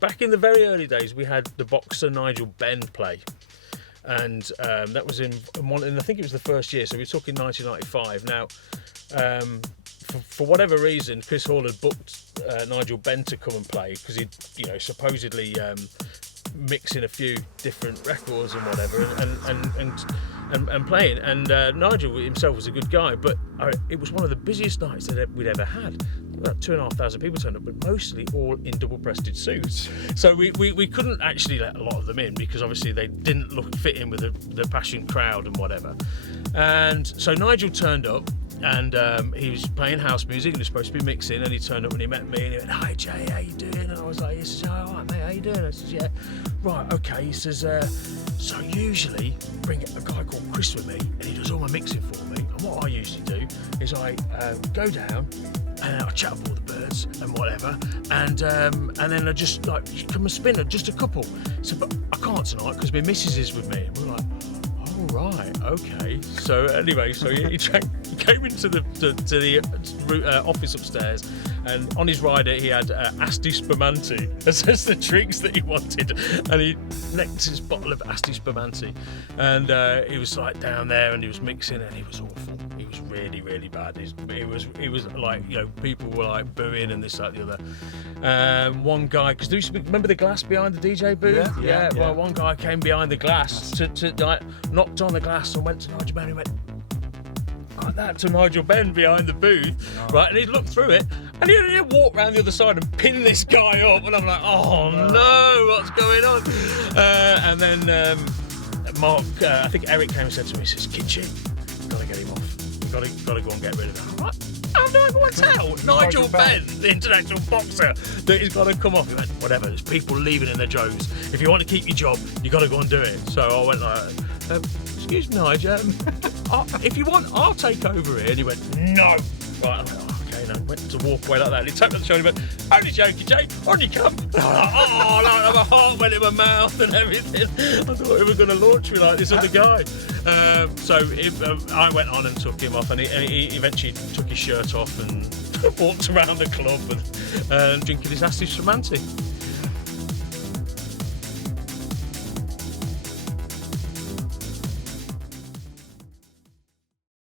back in the very early days, we had the boxer Nigel Benn play. And that was in one, and I think it was the first year, so we're talking 1995. Now, for whatever reason, Chris Hall had booked Nigel Benn to come and play because he'd, supposedly mixing a few different records and whatever, and playing. And Nigel himself was a good guy, but it was one of the busiest nights that we'd ever had. About 2,500 people turned up, but mostly all in double-breasted suits. So we couldn't actually let a lot of them in because obviously they didn't fit in with the passion crowd and whatever. And so Nigel turned up, and he was playing house music and he was supposed to be mixing, and he turned up and he met me and he went, "Hi Jay, how you doing?" And I was like, he says, "Oh, all right mate, how you doing?" I says, "Yeah." "Right, okay." He says, "So usually bring a guy called Chris with me and he does all my mixing for me, and what I usually do is I go down and I'll chat with all the birds and whatever, and then I just like come and spin just a couple." So, but I can't tonight because my missus is with me. And we're like, "Oh right, okay." So anyway, so he came into the office upstairs, and on his rider he had Asti Spumante as the drinks that he wanted, and he necked his bottle of Asti Spumante, and he was like down there and he was mixing, and he was awful. He was really, really bad. It was like, people were like booing and this, that, the other. One guy, because remember the glass behind the DJ booth? Yeah. Well, one guy came behind the glass to like, knocked on the glass and went to Nigel Benn and went like that to Nigel Benn behind the booth, right? And he looked through it, and he walked round the other side and pinned this guy up, and I'm like, oh no, what's going on? And then Mark, I think Eric came and said to me, he says, "Kitchy, gotta get him off. Got to go and get rid of him." I'm like, "How do I go and tell Nigel Benn, the international boxer, that he's got to come off?" He went, "Whatever, there's people leaving in their droves. If you want to keep your job, you got to go and do it." So I went like, "Excuse me, Nigel, if you want, I'll take over here." And he went, "No." Right, I went, "Okay," and I went to walk away like that. And he tapped on the shoulder and went, "Only joking, Jay, on you come." And I was like, oh, like my heart went in my mouth and everything. I thought he was going to launch me like this other guy. So I went on and took him off, and he eventually took his shirt off and walked around the club and drinking his Asti Spumante.